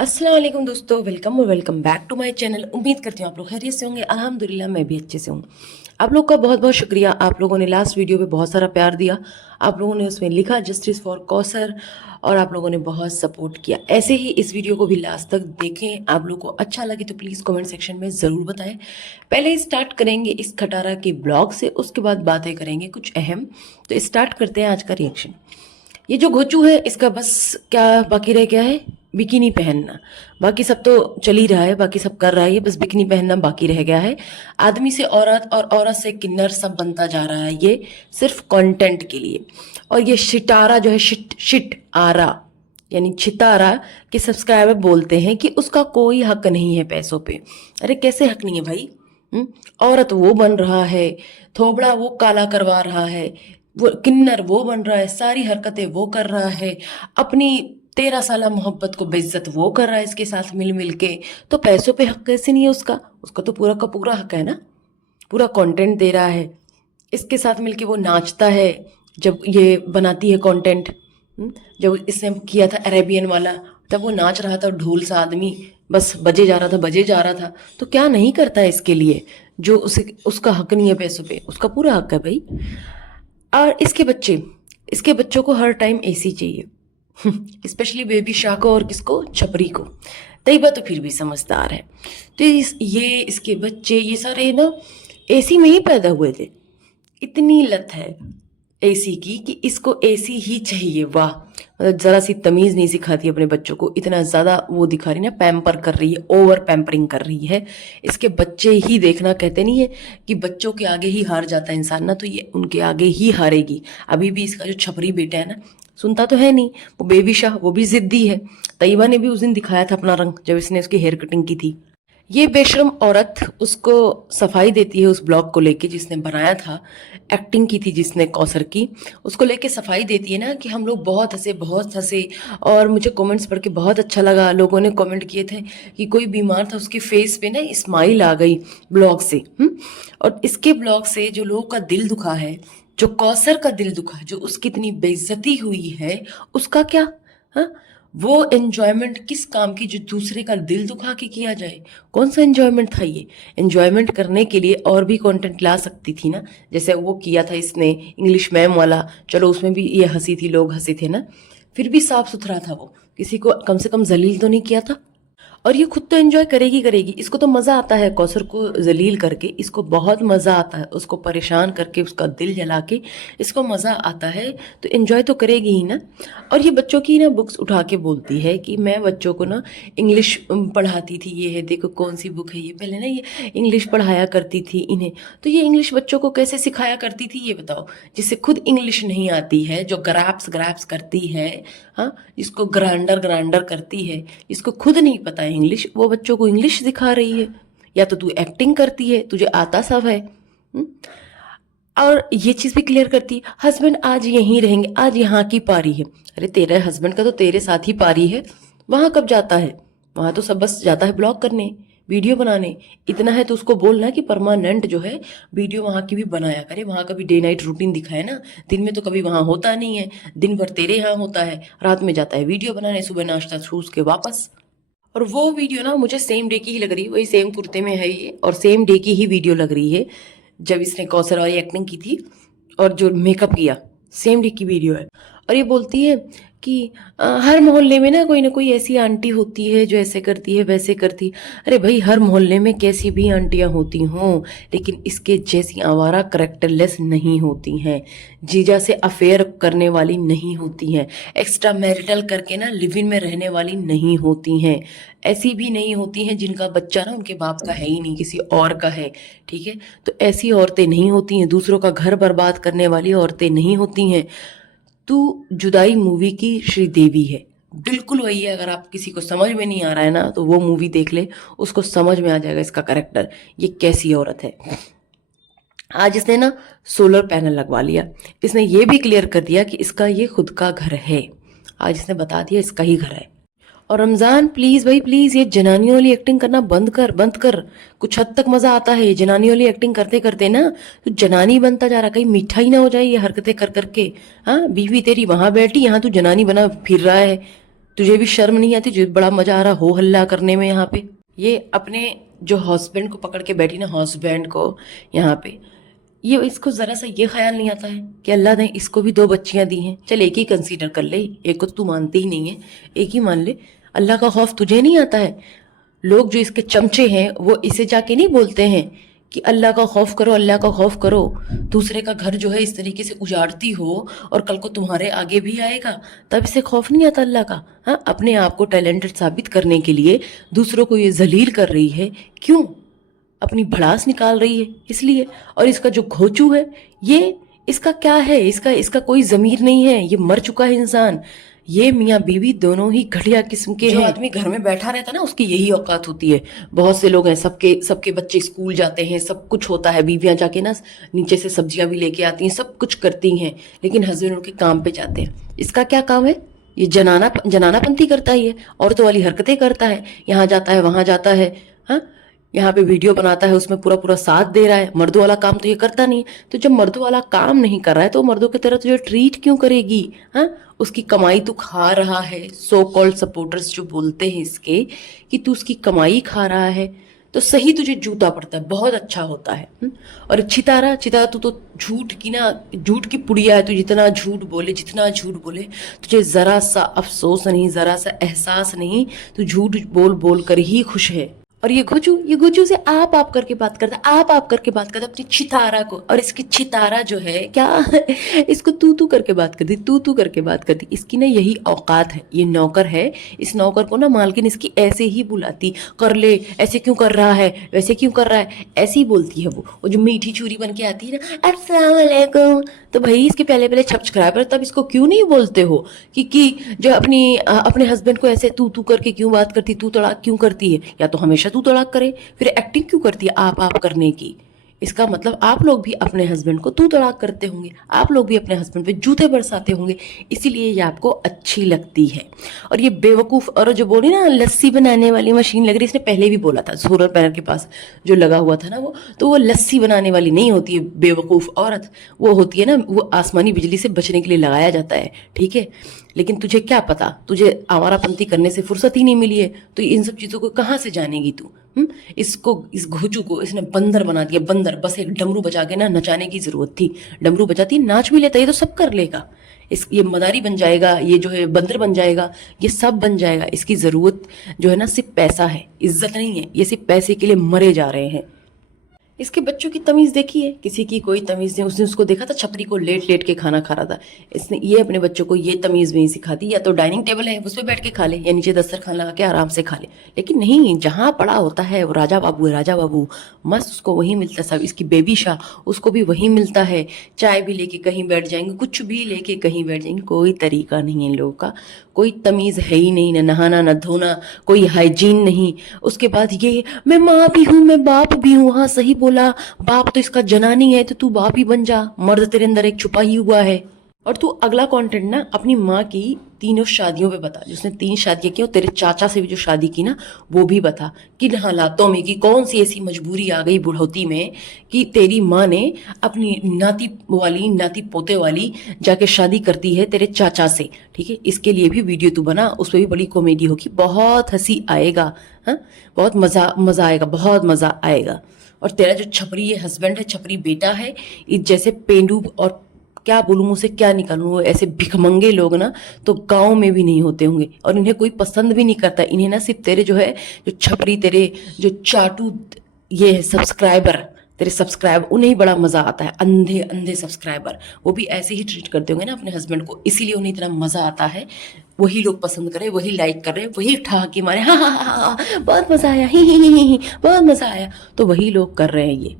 अस्सलाम वालेकुम दोस्तों, वेलकम और welcome back to my channel. उम्मीद करती हूँ आप लोग खैरियत से होंगे। अल्हम्दुलिल्लाह मैं भी अच्छे से हूँ। आप लोग का बहुत बहुत शुक्रिया। आप लोगों ने लास्ट वीडियो पे बहुत सारा प्यार दिया। आप लोगों ने उसमें लिखा जस्टिस फॉर कौसर और आप लोगों ने बहुत सपोर्ट किया। ऐसे ही इस वीडियो को भी लास्ट तक देखें। आप लोग को अच्छा लगे तो प्लीज़ कमेंट सेक्शन में ज़रूर बताएं। पहले स्टार्ट करेंगे इस खटारा के ब्लॉग से, उसके बाद बातें करेंगे कुछ अहम। तो स्टार्ट करते हैं आज का रिएक्शन। ये जो घोचू है इसका बस क्या बाकी रह गया है, बिकिनी पहनना। बाकी सब तो चल ही रहा है, बाकी सब कर रहा है, ये बस बिकिनी पहनना बाकी रह गया है। आदमी से औरत और औरत से किन्नर सब बनता जा रहा है ये सिर्फ कंटेंट के लिए। और ये शिटारा जो है, शिट शिट आरा यानी छितारा के सब्सक्राइबर बोलते हैं कि उसका कोई हक नहीं है पैसों पे। अरे कैसे हक नहीं है भाई? औरत वो बन रहा है, थोबड़ा वो काला करवा रहा है, वो किन्नर वो बन रहा है, सारी हरकतें वो कर रहा है, अपनी 13 साल मोहब्बत को बेइज्जत वो कर रहा है इसके साथ मिल मिल के। तो पैसों पे हक कैसे नहीं है उसका? उसका तो पूरा का पूरा हक है ना। पूरा कंटेंट दे रहा है, इसके साथ मिलके वो नाचता है जब ये बनाती है कंटेंट। जब इसने किया था अरेबियन वाला, तब वो नाच रहा था, ढोल सा आदमी बस बजे जा रहा था बजे जा रहा था। तो क्या नहीं करता है इसके लिए जो उसे उसका हक नहीं है पैसों पे? उसका पूरा हक है भाई। और इसके बच्चों को हर टाइम एसी चाहिए। स्पेशली बेबी शाह को और किसको, छपरी को। तैयबा तो फिर भी समझदार है। तो ये इसके बच्चे ये सारे ना एसी में ही पैदा हुए थे। इतनी लत है एसी की कि इसको एसी ही चाहिए। वाह, मतलब जरा सी तमीज नहीं सिखाती अपने बच्चों को, इतना ज्यादा वो दिखा रही ना, पैम्पर कर रही है, ओवर पैम्परिंग कर रही है। इसके बच्चे ही देखना, कहते नहीं है कि बच्चों के आगे ही हार जाता है इंसान ना, तो ये उनके आगे ही हारेगी। अभी भी इसका जो छपरी बेटा है ना, सुनता तो है नहीं। वो बेबी शाह वो भी जिद्दी है। तैयबा ने भी उस दिन दिखाया था अपना रंग जब इसने उसकी हेयर कटिंग की थी। ये बेशरम औरत उसको सफाई देती है उस ब्लॉग को लेके जिसने बनाया था, एक्टिंग की थी जिसने कौसर की, उसको लेके सफाई देती है ना कि हम लोग बहुत हंसे। और मुझे कमेंट्स पढ़ के बहुत अच्छा लगा। लोगों ने कमेंट किए थे कि कोई बीमार था उसके फेस पे ना स्माइल आ गई ब्लॉग से। और इसके ब्लॉग से जो लोगों का दिल दुखा है, जो कौसर का दिल दुखा है, जो उसकी इतनी बेइज्जती हुई है, उसका क्या? हाँ, वो एंजॉयमेंट किस काम की जो दूसरे का दिल दुखा के किया जाए? कौन सा एंजॉयमेंट था ये? एंजॉयमेंट करने के लिए और भी कंटेंट ला सकती थी ना, जैसे वो किया था इसने इंग्लिश मैम वाला। चलो उसमें भी ये हंसी थी, लोग हंसे थे ना, फिर भी साफ सुथरा था वो, किसी को कम से कम जलील तो नहीं किया था। और ये खुद तो एंजॉय करेगी करेगी, इसको तो मजा आता है कौसर को जलील करके, इसको बहुत मजा आता है उसको परेशान करके, उसका दिल जला के इसको मजा आता है। तो एंजॉय तो करेगी ही ना। और ये बच्चों की ना बुक्स उठा के बोलती है कि मैं बच्चों को ना इंग्लिश पढ़ाती थी, ये है देखो कौन सी बुक है ये, पहले ना ये इंग्लिश पढ़ाया करती थी इन्हें। तो ये इंग्लिश बच्चों को कैसे सिखाया करती थी ये बताओ, जिससे खुद इंग्लिश नहीं आती है, जो ग्रैप्स ग्रैप्स करती है, हाँ, जिसको ग्रांडर ग्रांडर करती है, जिसको खुद नहीं पता है इंग्लिश, वो बच्चों को इंग्लिश सिखा रही है। या तो तू एक्टिंग करती है, तुझे आता सब है। हुँ? और ये चीज भी क्लियर करती है, हस्बैंड आज यहीं रहेंगे, आज यहाँ की पारी है। अरे तेरे हस्बैंड का तो तेरे साथ ही पारी है, वहां कब जाता है? वहां तो सब बस जाता है ब्लॉग करने, वीडियो बनाने। इतना है तो उसको बोलना कि परमानेंट जो है वीडियो वहां की भी बनाया करे, वहां का भी डे नाइट रूटीन दिखाए ना। दिन में तो कभी वहां होता नहीं है, दिन भर तेरे यहाँ होता है, रात में जाता है वीडियो बनाने, सुबह नाश्ता छूस के वापस। और वो वीडियो ना मुझे सेम डे की ही लग रही है, वही सेम कुर्ते में है ये, और सेम डे की ही वीडियो लग रही है जब इसने कौसर वाली एक्टिंग की थी और जो मेकअप किया, सेम डे की वीडियो है। और ये बोलती है कि हर मोहल्ले में ना कोई ऐसी आंटी होती है जो ऐसे करती है वैसे करती है। अरे भाई, हर मोहल्ले में कैसी भी आंटियां होती हों, लेकिन इसके जैसी आवारा करेक्टरलेस नहीं होती हैं, जीजा से अफेयर करने वाली नहीं होती हैं, एक्स्ट्रा मैरिटल करके ना लिव इन में रहने वाली नहीं होती हैं, ऐसी भी नहीं होती हैं जिनका बच्चा ना उनके बाप का है ही नहीं, किसी और का है। ठीक है, तो ऐसी औरतें नहीं होती हैं, दूसरों का घर बर्बाद करने वाली औरतें नहीं होती हैं। तू जुदाई मूवी की श्रीदेवी है, बिल्कुल वही है। अगर आप किसी को समझ में नहीं आ रहा है ना, तो वो मूवी देख ले, उसको समझ में आ जाएगा इसका करेक्टर, ये कैसी औरत है। आज इसने ना सोलर पैनल लगवा लिया, इसने ये भी क्लियर कर दिया कि इसका ये खुद का घर है। आज इसने बता दिया इसका ही घर है। और रमजान प्लीज भाई प्लीज, ये जनानियों वाली एक्टिंग करना बंद कर बंद कर। कुछ हद तक मजा आता है ये जनानी वाली एक्टिंग करते करते ना, तो जनानी बनता जा रहा, कहीं मीठा ही ना हो जाए ये हरकतें कर करके। हाँ, बीवी तेरी वहां बैठी, यहाँ तू जनानी बना फिर रहा है। तुझे भी शर्म नहीं आती? तुझे बड़ा मजा आ रहा हो हल्ला करने में यहाँ पे। ये अपने जो हस्बैंड को पकड़ के बैठी ना, हस्बैंड को यहाँ पे, ये इसको जरा सा ये ख्याल नहीं आता है कि अल्लाह ने इसको भी 2 बच्चियां दी हैं, चल एक ही कंसीडर कर ले, एक को तो तू मानते ही नहीं है, एक ही मान ले। अल्लाह का खौफ तुझे नहीं आता है? लोग जो इसके चमचे हैं वो इसे जाके नहीं बोलते हैं कि अल्लाह का खौफ करो, अल्लाह का खौफ करो। दूसरे का घर जो है इस तरीके से उजाड़ती हो और कल को तुम्हारे आगे भी आएगा, तब इसे खौफ नहीं आता अल्लाह का? हाँ, अपने आप को टैलेंटेड साबित करने के लिए दूसरों को ये जलील कर रही है, क्यों? अपनी भड़ास निकाल रही है इसलिए। और इसका जो घोचू है, ये इसका क्या है? इसका कोई जमीर नहीं है, ये मर चुका है इंसान। ये मियाँ बीवी दोनों ही घटिया किस्म के हैं। जो आदमी घर में बैठा रहता है ना, उसकी यही औकात होती है। बहुत से लोग हैं, सबके बच्चे स्कूल जाते हैं, सब कुछ होता है, बीवियां जाके ना नीचे से सब्जियां भी लेके आती हैं, सब कुछ करती हैं, लेकिन हस्बैंड उनके काम पे जाते हैं। इसका क्या काम है? ये जनानापंथी करता ही है, औरतों वाली हरकतें करता है, यहाँ जाता है वहां जाता है, हाँ, यहाँ पे वीडियो बनाता है, उसमें पूरा पूरा साथ दे रहा है। मर्दों वाला काम तो ये करता नहीं है। तो जब मर्दों वाला काम नहीं कर रहा है तो मर्दों की तरह तुझे ट्रीट क्यों करेगी? हाँ, उसकी कमाई तू खा रहा है। सो कॉल्ड सपोर्टर्स जो बोलते हैं इसके कि तू उसकी कमाई खा रहा है, तो सही तुझे जूता पड़ता है, बहुत अच्छा होता है। और चितारा तू तो झूठ की पुड़िया है। तू जितना झूठ बोले तुझे जरा सा अफसोस नहीं, जरा सा एहसास नहीं। तू झूठ बोल बोल कर ही खुश है। और ये घुचू से आप करके बात करता है, आप करके बात करता है अपनी छितारा को। और इसकी छितारा जो है क्या इसको तू करके बात करती, तू करके बात करती। इसकी ना यही औकात है। ये नौकर है, इस नौकर को ना मालकिन इसकी ऐसे ही बुलाती, कर ले, ऐसे क्यों कर रहा है, वैसे क्यों कर रहा है, ऐसे ही बोलती है वो जो मीठी चूरी बन के आती है ना, अस्सलाम वालेकुम। तो भाई इसके पहले सब्सक्राइबर, तब इसको क्यों नहीं बोलते हो कि जो अपने हस्बैंड को ऐसे तू करके क्यों बात करती, तू तड़ाक क्यों करती है? या तो हमेशा तू तड़ाक करे, फिर एक्टिंग क्यों करती है आप करने की? इसका मतलब आप लोग भी अपने हस्बैंड को तू तड़ाक करते होंगे, आप लोग भी अपने हस्बैंड पे जूते बरसाते होंगे, इसीलिए ये आपको अच्छी लगती है। और ये बेवकूफ, और जो बोली ना लस्सी बनाने वाली मशीन लग रही, इसने पहले भी बोला था, सोलर पैनल के पास जो लगा हुआ था ना वो लस्सी बनाने वाली नहीं होती है बेवकूफ औरत, वो होती है ना, वो आसमानी बिजली से बचने के लिए लगाया जाता है, ठीक है? लेकिन तुझे क्या पता, तुझे आवारापंती करने से फुर्सत ही नहीं मिली है, तो इन सब चीजों को कहाँ से जानेगी तू? इस घोचू को इसने बंदर बना दिया, बंदर। बस एक डमरू बजा के ना नचाने की जरूरत थी, डमरू बजाती, नाच भी लेता, ये तो सब कर लेगा। ये मदारी बन जाएगा, ये जो है बंदर बन जाएगा, ये सब बन जाएगा। इसकी जरूरत जो है ना सिर्फ पैसा है, इज्जत नहीं है। ये सिर्फ पैसे के लिए मरे जा रहे हैं। इसके बच्चों की तमीज देखिए, किसी की कोई तमीज नहीं। उसने उसको देखा था छपरी को लेट के खाना खा रहा था, इसने ये अपने बच्चों को ये तमीज नहीं सिखा दी। या तो डाइनिंग टेबल है उस पर बैठ के खा ले, या नीचे दस्तरखान लगा के आराम से खा ले। लेकिन नहीं, जहाँ पड़ा होता है वो राजा बाबू है, राजा बाबू मस्त, उसको वही मिलता है सब। इसकी बेबी शाह, उसको भी वही मिलता है। चाय भी लेके कहीं बैठ जाएंगे, कुछ भी लेके कहीं बैठ जाएंगे, कोई तरीका नहीं है इन लोगों का, कोई तमीज है ही नहीं, न नहाना न धोना, कोई हाइजीन नहीं। उसके बाद ये मैं माँ भी हूँ, मैं बाप भी हूँ। हाँ सही बोला, बाप तो इसका जनानी है, तो तू बाप ही बन जा। मर्द तेरे अंदर एक छुपा ही हुआ है। और तू अगला कंटेंट ना अपनी माँ की 3 शादियों पे बता, जिसने 3 शादियां की, और तेरे चाचा से भी जो शादी की ना वो भी बता, किन हालातों में, कि कौन सी ऐसी मजबूरी आ गई बुढ़ौती में कि तेरी माँ ने अपनी नाती पोते वाली जाके शादी करती है तेरे चाचा से, ठीक है? इसके लिए भी वीडियो तू बना, उस पर भी बड़ी कॉमेडी होगी, बहुत हंसी आएगा। हाँ, बहुत मजा आएगा, बहुत मजा आएगा। और तेरा जो छपरी ये हस्बैंड है, छपरी बेटा है, इस जैसे पेंडू, और क्या बोलूं मुझसे क्या निकालूं, ऐसे भिखमंगे लोग ना तो गांव में भी नहीं होते होंगे, और इन्हें कोई पसंद भी नहीं करता। इन्हें ना सिर्फ तेरे जो है जो छपरी, तेरे जो चाटू ये है सब्सक्राइबर, तेरे सब्सक्राइबर, उन्हें बड़ा मजा आता है। अंधे सब्सक्राइबर, वो भी ऐसे ही ट्रीट करते होंगे ना अपने हस्बैंड को, इसीलिए उन्हें इतना मजा आता है। वही लोग पसंद कर रहे, वही लाइक कर रहे, वही ठहाके मारे, हाँ, बहुत मजा आया, ही बहुत मजा आया, तो वही लोग कर रहे हैं ये।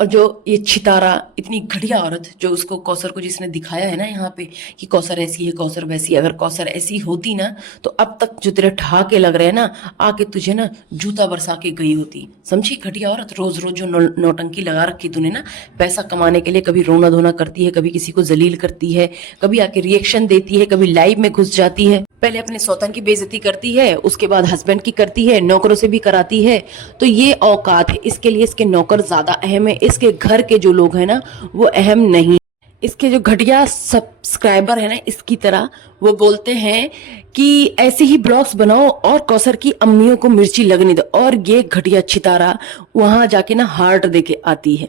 और जो ये छितारा, इतनी घटिया औरत, जो उसको कौसर को जिसने दिखाया है ना यहाँ पे कि कौसर ऐसी है, कौसर वैसी है, अगर कौसर ऐसी होती ना तो अब तक जो तेरे ठहाके लग रहे हैं ना, आके तुझे ना जूता बरसा के गई होती। समझी? घटिया औरत, रोज जो नौटंकी लगा रखी तूने ना पैसा कमाने के लिए, कभी रोना धोना करती है, कभी किसी को जलील करती है, कभी आके रिएक्शन देती है, कभी लाइव में घुस जाती है, पहले अपने सौतन की बेइज्जती करती है, उसके बाद हस्बैंड की करती है, नौकरों से भी कराती है। तो ये औकात है, इसके लिए इसके नौकर ज्यादा अहम है, इसके घर के जो लोग हैं ना वो अहम नहीं। इसके जो घटिया सब्सक्राइबर है ना, इसकी तरह वो बोलते हैं कि ऐसे ही ब्लॉग्स बनाओ और कौसर की अम्मियों को मिर्ची लगने दो, और ये घटिया छितारा वहां जाके ना हार्ट देके आती है।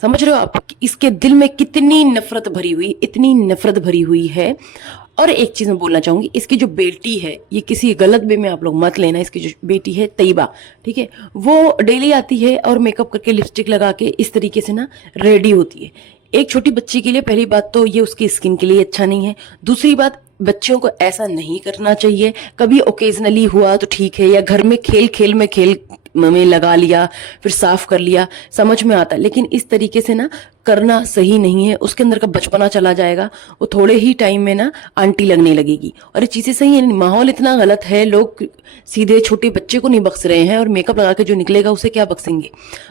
समझ रहे हो आप इसके दिल में कितनी नफरत भरी हुई, इतनी नफरत भरी हुई है। और एक चीज मैं बोलना चाहूंगी, इसकी जो बेटी है, ये किसी गलत वे में आप लोग मत लेना, इसकी जो बेटी है तैयबा, ठीक है, वो डेली आती है और मेकअप करके लिपस्टिक लगा के इस तरीके से ना रेडी होती है। एक छोटी बच्ची के लिए पहली बात तो ये उसकी स्किन के लिए अच्छा नहीं है। दूसरी बात, बच्चों को ऐसा नहीं करना चाहिए। कभी ओकेजनली हुआ तो ठीक है, या घर में खेल में लगा लिया, फिर साफ कर लिया, समझ में आता है, लेकिन इस तरीके से ना करना सही नहीं है। उसके अंदर का बचपना चला जाएगा, वो थोड़े ही टाइम में ना आंटी लगने लगेगी। और ये चीजें सही है, माहौल इतना गलत है, लोग सीधे छोटे बच्चे को नहीं बख्श रहे हैं, और मेकअप लगा के जो निकलेगा उसे क्या बख्शेंगे।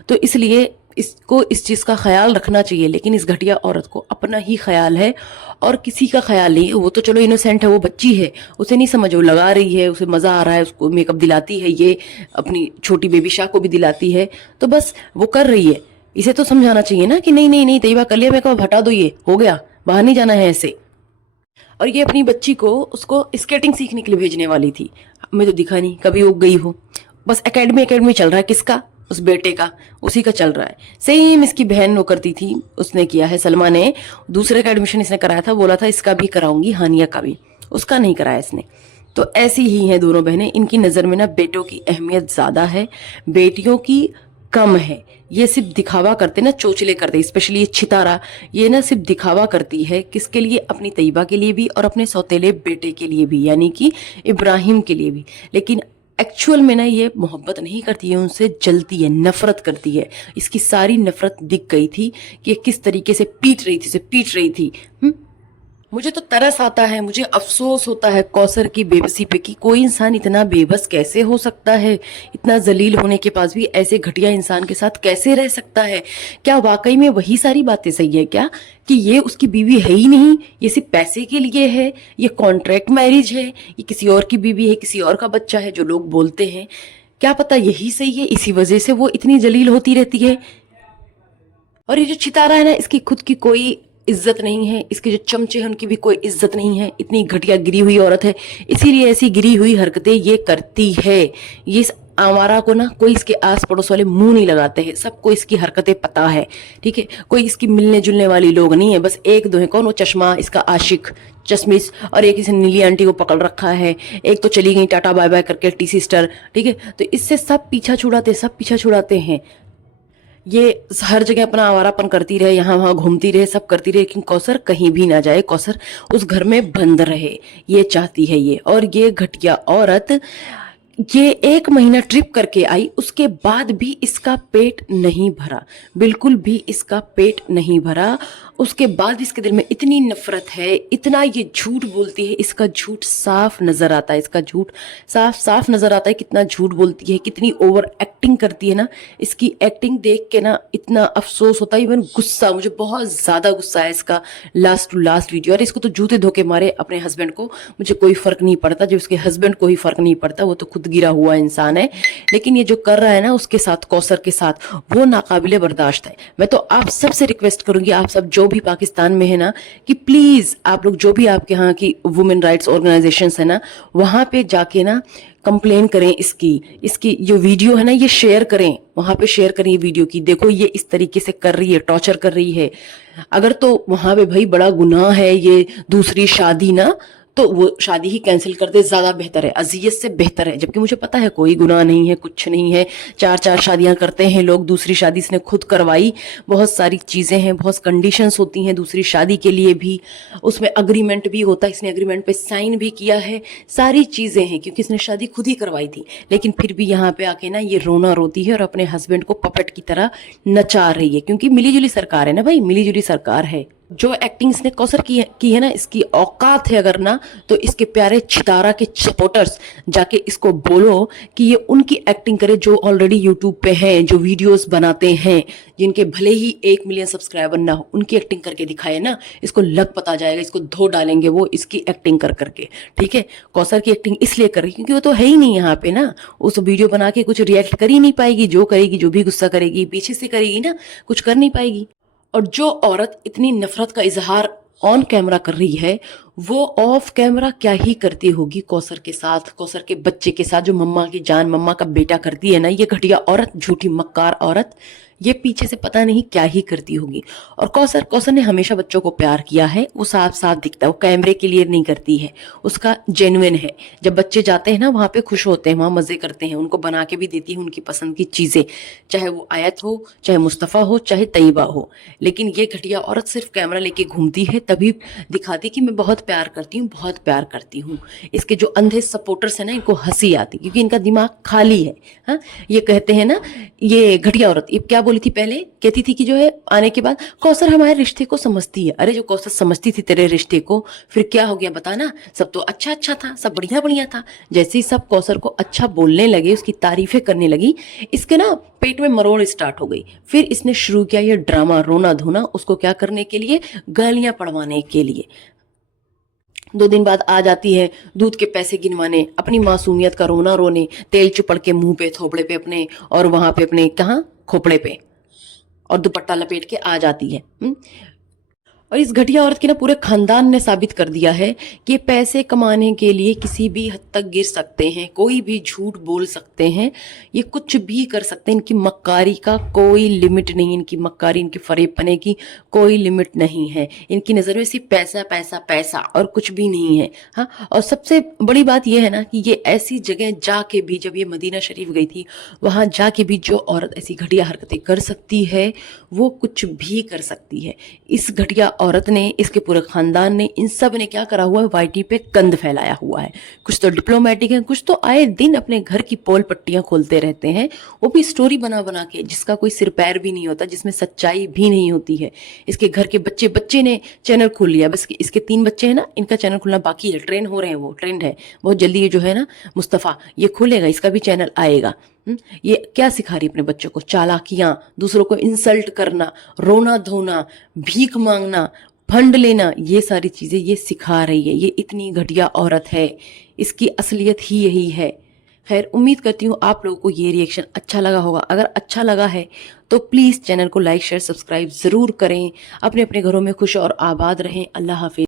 तो इसलिए इसको इस चीज का ख्याल रखना चाहिए, लेकिन इस घटिया औरत को अपना ही ख्याल है और किसी का ख्याल नहीं। वो तो चलो इनोसेंट है, वो बच्ची है, उसे नहीं समझ, वो लगा रही है, उसे मजा आ रहा है, उसको मेकअप दिलाती है, ये अपनी छोटी बेबी शाह को भी दिलाती है, तो बस वो कर रही है। इसे तो समझाना चाहिए ना कि नहीं नहीं नहीं तैयबा, कर लिया मेकअप, हटा दो, ये हो गया, बाहर नहीं जाना है ऐसे। और ये अपनी बच्ची को उसको स्केटिंग सीखने के लिए भेजने वाली थी, हमें तो दिखा नहीं कभी वो गई हो। बस एकेडमी चल रहा है, किसका? उस बेटे का, उसी का चल रहा है। सेम इसकी बहन वो करती थी, उसने किया है, सलमा ने दूसरे का एडमिशन इसने कराया था, बोला था इसका भी कराऊंगी, हानिया का भी, उसका नहीं कराया इसने। तो ऐसी ही हैं दोनों बहनें। इनकी नज़र में ना बेटों की अहमियत ज़्यादा है, बेटियों की कम है। ये सिर्फ दिखावा करते ना, चोचले करते, स्पेशली ये छितारा, ये ना सिर्फ दिखावा करती है। किसके लिए? अपनी तैयबा के लिए भी और अपने सौतेले बेटे के लिए भी, यानी कि इब्राहिम के लिए भी। लेकिन एक्चुअल में ना ये मोहब्बत नहीं करती है, उनसे जलती है, नफरत करती है। इसकी सारी नफरत दिख गई थी कि ये किस तरीके से पीट रही थी। मुझे तो तरस आता है, मुझे अफसोस होता है कौसर की बेबसी पे कि कोई इंसान इतना बेबस कैसे हो सकता है, इतना जलील होने के पास भी ऐसे घटिया इंसान के साथ कैसे रह सकता है। क्या वाकई में वही सारी बातें सही है क्या, कि ये उसकी बीवी है ही नहीं, ये सिर्फ पैसे के लिए है, ये कॉन्ट्रैक्ट मैरिज है, ये किसी और की बीवी है, किसी और का बच्चा है, जो लोग बोलते हैं। क्या पता यही सही है, इसी वजह से वो इतनी जलील होती रहती है। और ये जो छितारा है ना, इसकी खुद की कोई इज्जत नहीं है, इसके जो चमचे हैं उनकी भी कोई इज्जत नहीं है। इतनी घटिया गिरी हुई औरत है, इसीलिए ऐसी गिरी हुई हरकतें ये करती है। ये इस आवारा को ना कोई इसके आस पड़ोस वाले मुंह नहीं लगाते हैं, सबको इसकी हरकतें पता है, ठीक है। कोई इसकी मिलने जुलने वाली लोग नहीं है, बस एक दो है। कौन? वो चश्मा, इसका आशिक चश्मिश, और एक इसे नीली आंटी को पकड़ रखा है, एक तो चली गई टाटा बाय बाय करके टी सिस्टर, ठीक है। तो इससे सब पीछा छुड़ाते हैं। ये हर जगह अपना आवारापन करती रहे, यहाँ वहां घूमती रहे, सब करती रहे, लेकिन कौसर कहीं भी ना जाए, कौसर उस घर में बंद रहे, ये चाहती है ये। और ये घटिया औरत ये 1 महीना ट्रिप करके आई, उसके बाद भी इसका पेट नहीं भरा, बिल्कुल भी इसका पेट नहीं भरा। उसके बाद इसके दिल में इतनी नफरत है, इतना ये झूठ बोलती है, इसका झूठ साफ नजर आता है, इसका झूठ साफ नजर आता है, कितना झूठ बोलती है, कितनी ओवर एक्टिंग करती है ना। इसकी एक्टिंग देख के ना इतना अफसोस होता है, इवन गुस्सा, मुझे बहुत ज्यादा गुस्सा है इसका लास्ट टू लास्ट वीडियो। और इसको तो जूते धोके मारे अपने हस्बैंड को, मुझे कोई फर्क नहीं पड़ता, जब उसके हस्बैंड को ही फर्क नहीं पड़ता, वो तो खुद गिरा हुआ इंसान है। लेकिन ये जो कर रहा है ना उसके साथ, कौसर के साथ, वो नाकाबिले बर्दाश्त है। मैं तो आप सबसे रिक्वेस्ट करूंगी, आप सब जो भी पाकिस्तान में है ना, कि प्लीज आप लोग जो भी आपके यहाँ की वुमेन राइट्स ऑर्गेनाइजेशंस है ना, वहां पे जाके ना कंप्लेन करें, इसकी जो वीडियो है ना ये शेयर करें, वहां पे शेयर करें ये वीडियो की, देखो ये इस तरीके से कर रही है, टॉर्चर कर रही है। अगर तो वहां पे भाई बड़ा गुनाह है ये दूसरी शादी ना, तो वो शादी ही कैंसिल कर दे, ज्यादा बेहतर है, अजियत से बेहतर है। जबकि मुझे पता है कोई गुनाह नहीं है, कुछ नहीं है, 4 शादियां करते हैं लोग, दूसरी शादी इसने खुद करवाई, बहुत सारी चीजें हैं, बहुत कंडीशंस होती हैं दूसरी शादी के लिए भी, उसमें अग्रीमेंट भी होता है, इसने अग्रीमेंट पे साइन भी किया है, सारी चीजें हैं, क्योंकि इसने शादी खुद ही करवाई थी। लेकिन फिर भी यहाँ पे आके ना ये रोना रोती है और अपने हस्बैंड को पपेट की तरह नचा रही है, क्योंकि मिलीजुली सरकार है ना भाई, मिलीजुली सरकार है। जो एक्टिंग इसने कौसर की है ना, इसकी औकात है अगर ना, तो इसके प्यारे छितारा के सपोर्टर्स जाके इसको बोलो कि ये उनकी एक्टिंग करे जो ऑलरेडी यूट्यूब पे हैं, जो वीडियोस बनाते हैं, जिनके भले ही 1 मिलियन सब्सक्राइबर ना हो, उनकी एक्टिंग करके दिखाए ना, इसको लग पता जाएगा, इसको धो डालेंगे वो इसकी एक्टिंग करके, ठीक है। कौसर की एक्टिंग इसलिए कर रही क्योंकि वो तो है ही नहीं यहाँ पे ना, उस वीडियो बना के कुछ रिएक्ट कर ही नहीं पाएगी, जो करेगी, जो भी गुस्सा करेगी पीछे से करेगी ना, कुछ कर नहीं पाएगी। और जो औरत इतनी नफरत का इजहार ऑन कैमरा कर रही है वो ऑफ कैमरा क्या ही करती होगी कौसर के साथ, कौसर के बच्चे के साथ, जो मम्मा की जान, मम्मा का बेटा करती है ना ये घटिया औरत, झूठी मक्कार औरत, ये पीछे से पता नहीं क्या ही करती होगी। और कौसर कौसर ने हमेशा बच्चों को प्यार किया है, वो साफ साफ दिखता है, वो कैमरे के लिए नहीं करती है, उसका जेन्युइन है। जब बच्चे जाते हैं ना वहां पे खुश होते हैं, वहां मजे करते हैं, उनको बना के भी देती है उनकी पसंद की चीजें, चाहे वो आयत हो, चाहे मुस्तफ़ा हो, चाहे तैयबा हो। लेकिन ये घटिया औरत सिर्फ कैमरा लेके घूमती है, तभी दिखाती कि मैं बहुत प्यार करती हूँ, बहुत प्यार करती हूँ। इसके जो अंधे सपोर्टर्स हैं ना इनको हंसी आती, क्योंकि इनका दिमाग खाली है। हाँ, ये कहते हैं ना, ये घटिया औरत ये क्या बोली थी पहले, कहती थी कि जो है आने के बाद कौसर हमारे रिश्ते को समझती है। अरे जो कौसर समझती थी तेरे रिश्ते को, फिर क्या हो गया बताना? सब तो अच्छा अच्छा था, सब बढ़िया बढ़िया था। जैसे ही सब कौसर को अच्छा बोलने लगे, उसकी तारीफें करने लगी, इसके ना पेट में मरोड़ स्टार्ट हो गई। फिर इसने शुरू किया ये ड्रामा, रोना धोना, उसको क्या करने के लिए, गालियां पड़वाने के लिए। 2 दिन बाद आ जाती है दूध के पैसे गिनवाने, अपनी मासूमियत का रोना रोने, तेल चुपड़ के मुंह पे, थोबड़े पे अपने, और वहां पे अपने कहाँ, खोपड़े पे, और दुपट्टा लपेट के आ जाती है। और इस घटिया औरत की ना पूरे खानदान ने साबित कर दिया है कि पैसे कमाने के लिए किसी भी हद तक गिर सकते हैं, कोई भी झूठ बोल सकते हैं, ये कुछ भी कर सकते हैं। इनकी मक्कारी का कोई लिमिट नहीं, इनकी मक्कारी, इनकी फरेबपने की कोई लिमिट नहीं है। इनकी नज़र में सिर्फ पैसा पैसा पैसा और कुछ भी नहीं है। हाँ, और सबसे बड़ी बात यह है ना कि ये ऐसी जगह जाके भी, जब ये मदीना शरीफ गई थी, वहां जाके भी जो औरत ऐसी घटिया हरकतें कर सकती है वो कुछ भी कर सकती है। इस घटिया औरत ने, इसके पूरे खानदान ने, इन सब ने क्या करा हुआ है, वाईटी पे गंद फैलाया हुआ है। कुछ तो डिप्लोमेटिक है, कुछ तो आए दिन अपने घर की पोल पट्टियां खोलते रहते हैं, वो भी स्टोरी बना बना के, जिसका कोई सिर पैर भी नहीं होता, जिसमें सच्चाई भी नहीं होती है। इसके घर के बच्चे ने चैनल खोल लिया, बस इसके 3 बच्चे हैं ना, इनका चैनल खुलना बाकी है, ट्रेन हो रहे हैं, वो ट्रेंड है बहुत जल्दी। ये जो है ना मुस्तफ़ा, ये खोलेगा, इसका भी चैनल आएगा। ये क्या सिखा रही है अपने बच्चों को? चालाकियां, दूसरों को इंसल्ट करना, रोना धोना, भीख मांगना, फंड लेना, ये सारी चीजें ये सिखा रही है। ये इतनी घटिया औरत है, इसकी असलियत ही यही है। खैर, उम्मीद करती हूँ आप लोगों को ये रिएक्शन अच्छा लगा होगा। अगर अच्छा लगा है तो प्लीज़ चैनल को लाइक शेयर सब्सक्राइब ज़रूर करें। अपने अपने घरों में खुश और आबाद रहें। अल्लाह हाफिज।